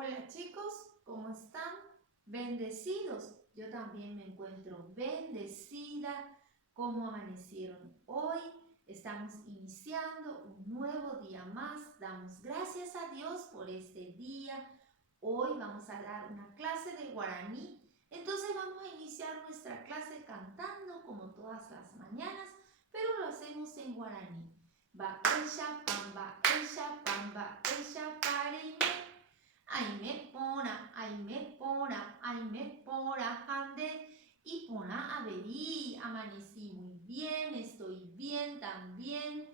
Hola chicos, ¿cómo están? Bendecidos. Yo también me encuentro bendecida. ¿Cómo amanecieron hoy? Estamos iniciando un nuevo día más. Damos gracias a Dios por este día. Hoy vamos a dar una clase de guaraní. Entonces vamos a iniciar nuestra clase cantando como todas las mañanas, pero lo hacemos en guaraní. Va ella pamba, ella parime. Ay me pona, hande y pona averí. Amanecí muy bien, estoy bien también.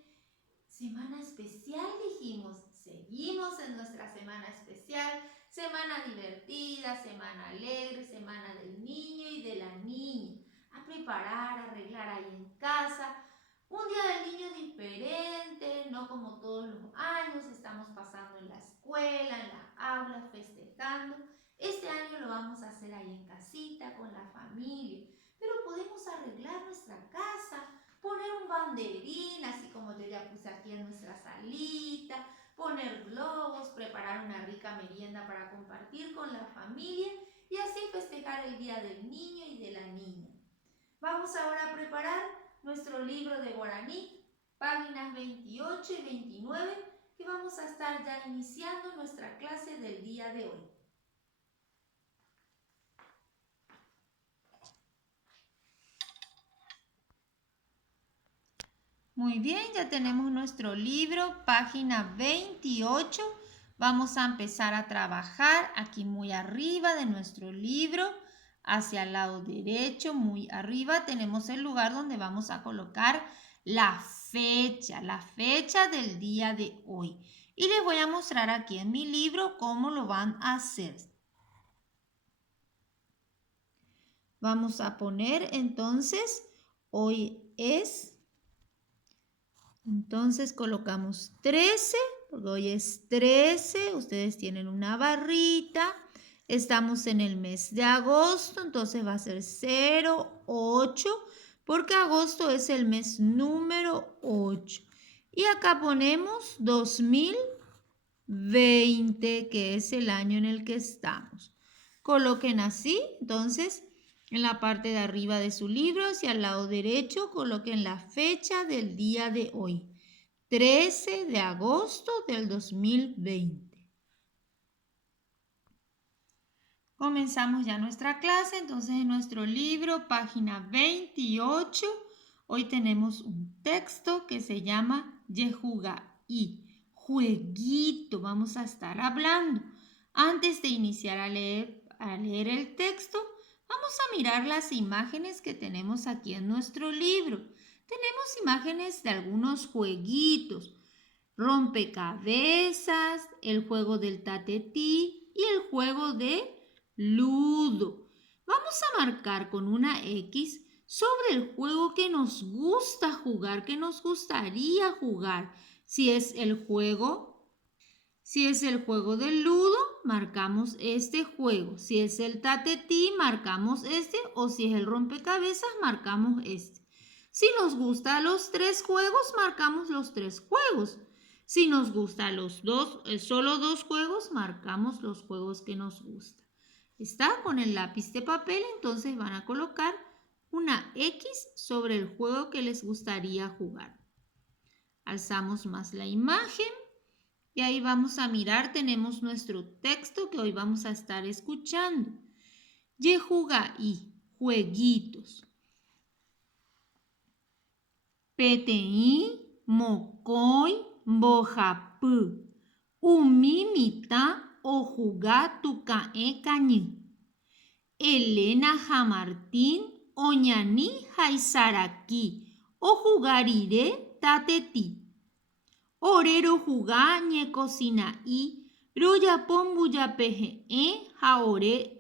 Semana especial dijimos, seguimos en nuestra semana especial, semana divertida, semana alegre, semana del niño y de la niña. A preparar, a arreglar ahí en casa. Un día del niño diferente, no como todos los años, estamos pasando en la escuela, en la aula, festejando. Este año lo vamos a hacer ahí en casita, con la familia, pero podemos arreglar nuestra casa, poner un banderín, así como yo ya puse aquí en nuestra salita, poner globos, preparar una rica merienda para compartir con la familia y así festejar el Día del Niño y de la Niña. Vamos ahora a preparar nuestro libro de guaraní, páginas 28 y 29, que vamos a estar ya iniciando nuestra clase del día de hoy. Muy bien, ya tenemos nuestro libro, página 28. Vamos a empezar a trabajar aquí muy arriba de nuestro libro, hacia el lado derecho, muy arriba, tenemos el lugar donde vamos a colocar la fecha del día de hoy. Y les voy a mostrar aquí en mi libro cómo lo van a hacer. Vamos a poner entonces, hoy es... Entonces colocamos 13, porque hoy es 13, ustedes tienen una barrita, estamos en el mes de agosto, entonces va a ser 08, porque agosto es el mes número 8. Y acá ponemos 2020, que es el año en el que estamos. Coloquen así, entonces, en la parte de arriba de su libro, hacia el lado derecho, coloquen la fecha del día de hoy, 13 de agosto del 2020. Comenzamos ya nuestra clase, entonces en nuestro libro, página 28, hoy tenemos un texto que se llama Yejugaí, jueguito, vamos a estar hablando. Antes de iniciar a leer el texto, vamos a mirar las imágenes que tenemos aquí en nuestro libro. Tenemos imágenes de algunos jueguitos, rompecabezas, el juego del tatetí y el juego de Ludo. Vamos a marcar con una X sobre el juego que nos gusta jugar, que nos gustaría jugar. Si es el juego del Ludo, marcamos este juego. Si es el tatetí, marcamos este. O si es el rompecabezas, marcamos este. Si nos gustan los tres juegos, marcamos los tres juegos. Si nos gustan solo dos juegos, marcamos los juegos que nos gustan. Está con el lápiz de papel, entonces van a colocar una X sobre el juego que les gustaría jugar. Alzamos más la imagen y ahí vamos a mirar, tenemos nuestro texto que hoy vamos a estar escuchando. Yejugaí, jueguitos. Peteí, mocoy, bojapú. Umimita o jugá tucaé cañí. Elena Jamartín, oñaní jaisaraquí, o jugariré tatetí. Orero jugá ñecocinaí, royapón buyapeje jaore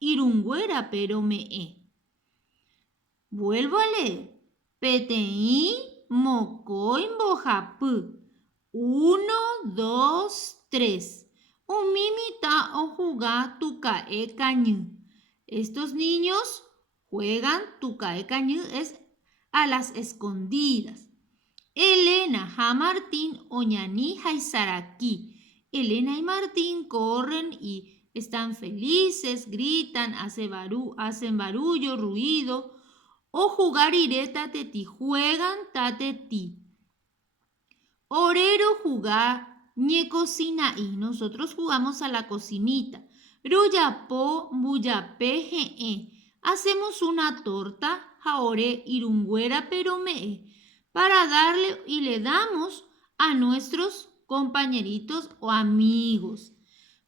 irungüera pero me. Vuelvo a leer. Peteí, mocoy, bojapú. 1, 2, 3. Umimita o jugá tucaé cañú. Estos niños juegan tucaé cañú, es a las escondidas. Elena Jamartín Oñaní Jaisaraquí. Elena y Martín corren y están felices, gritan, hacen barullo, ruido. O jugar iré tateti, juegan tateti. Orero jugar ñe cocina y nosotros jugamos a la cocinita. Ruyapo, buyape, hacemos una torta, jaore, irungüera, pero para darle y le damos a nuestros compañeritos o amigos.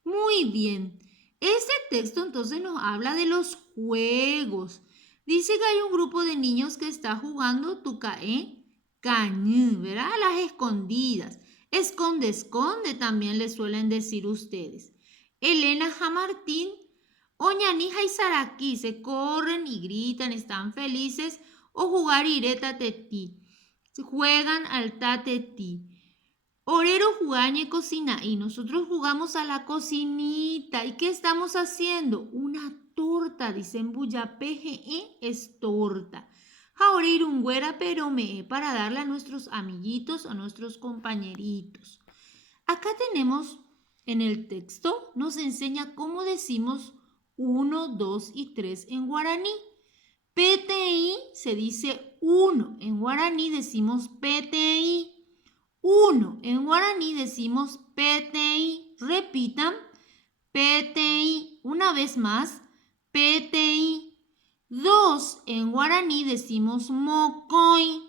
Muy bien. Este texto entonces nos habla de los juegos. Dice que hay un grupo de niños que está jugando tucaé, cañú, ¿verdad? A las escondidas. Esconde, esconde, también le suelen decir ustedes. Elena Jamartín, Oñanija y Saraki se corren y gritan, están felices. O jugar ireta tetí. Juegan al tatetí. Orero jugañe cocina y nosotros jugamos a la cocinita. ¿Y qué estamos haciendo? Una torta, dicen buyapeje, es torta. Jaorir un güera pero para darle a nuestros amiguitos, a nuestros compañeritos. Acá tenemos en el texto, nos enseña cómo decimos 1, 2 y 3 en guaraní. PTI se dice 1, en guaraní decimos PTI. 1. En guaraní decimos PTI. Repitan. PTI. Una vez más. PTI. 2. En guaraní decimos mocoy.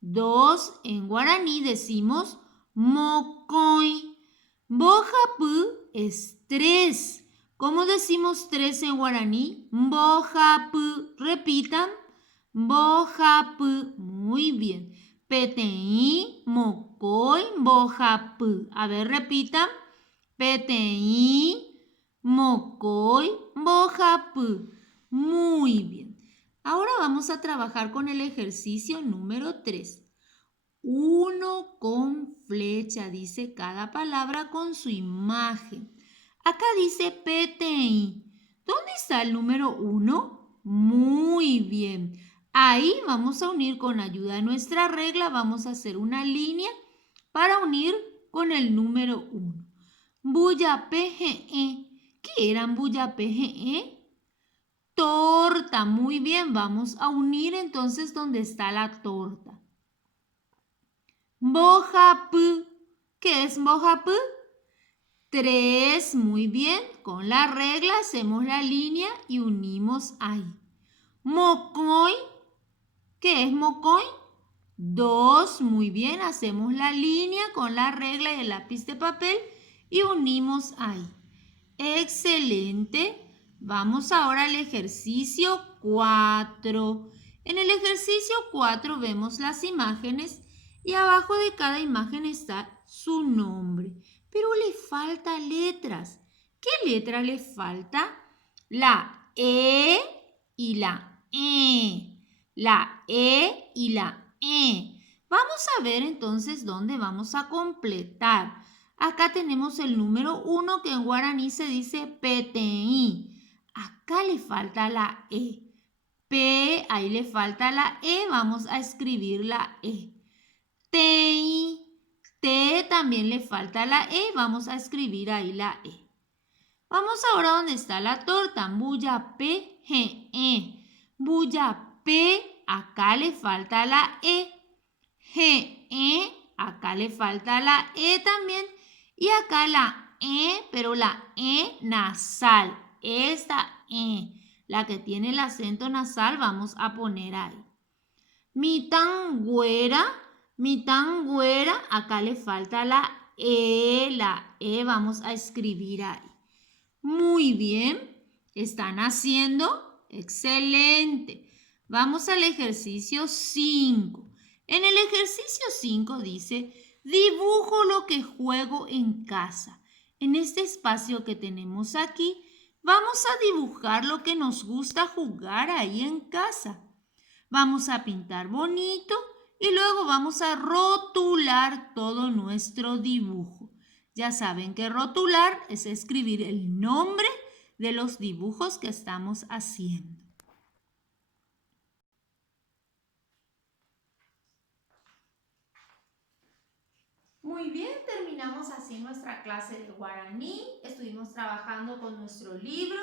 2. En guaraní decimos mocoy. Bojapu es 3. ¿Cómo decimos 3 en guaraní? Bojapu. Repitan. Bojapu. Muy bien. PTI, mocoy, bojapu. A ver, repitan. PTI, mocoy, bojapu. Muy bien. Ahora vamos a trabajar con el ejercicio número 3. 1 con flecha, dice cada palabra con su imagen. Acá dice PTI. ¿Dónde está el número 1? Muy bien. Ahí vamos a unir con ayuda de nuestra regla, vamos a hacer una línea para unir con el número 1. Buyapeje. ¿Qué eran buyapeje? Torta. Muy bien, vamos a unir entonces donde está la torta. Bojapu. ¿Qué es bojapu? 3. Muy bien, con la regla hacemos la línea y unimos ahí. Mocoy. ¿Qué es mocoy? 2, muy bien, hacemos la línea con la regla y el lápiz de papel y unimos ahí. Excelente. Vamos ahora al ejercicio 4. En el ejercicio 4 vemos las imágenes y abajo de cada imagen está su nombre, pero le falta letras. ¿Qué letra le falta? La E y la E. La E y la E. Vamos a ver entonces dónde vamos a completar. Acá tenemos el número 1 que en guaraní se dice PTI. Acá le falta la E. P, ahí le falta la E, vamos a escribir la E. TI, T también le falta la E, vamos a escribir ahí la E. Vamos ahora donde está la torta, bulla P, G, E. Bulla P, acá le falta la E. G, E, acá le falta la E también. Y acá la E, pero la E nasal. Esta E, la que tiene el acento nasal, vamos a poner ahí. Mi tan güera, acá le falta la E vamos a escribir ahí. Muy bien, ¿están haciendo? Excelente. Vamos al ejercicio 5. En el ejercicio 5 dice, dibujo lo que juego en casa. En este espacio que tenemos aquí, vamos a dibujar lo que nos gusta jugar ahí en casa. Vamos a pintar bonito y luego vamos a rotular todo nuestro dibujo. Ya saben que rotular es escribir el nombre de los dibujos que estamos haciendo. Muy Muy bien, terminamos así nuestra clase de guaraní. Estuvimos trabajando con nuestro libro,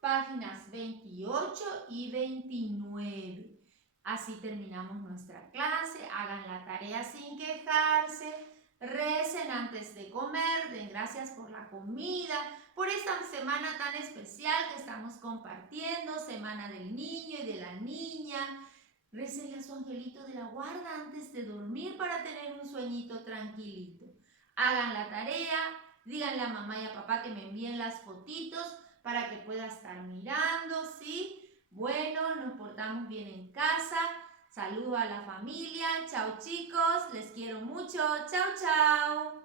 páginas 28 y 29. Así terminamos nuestra clase. Hagan la tarea sin quejarse. Recen antes de comer. Den gracias por la comida, por esta semana tan especial que estamos compartiendo, Semana del Niño y de la Niña. Récenle a su angelito de la guarda antes de dormir para tener un sueñito tranquilito. Hagan la tarea, díganle a mamá y a papá que me envíen las fotitos para que pueda estar mirando, ¿sí? Bueno, nos portamos bien en casa. Saludo a la familia. Chao chicos, les quiero mucho. Chao, chao.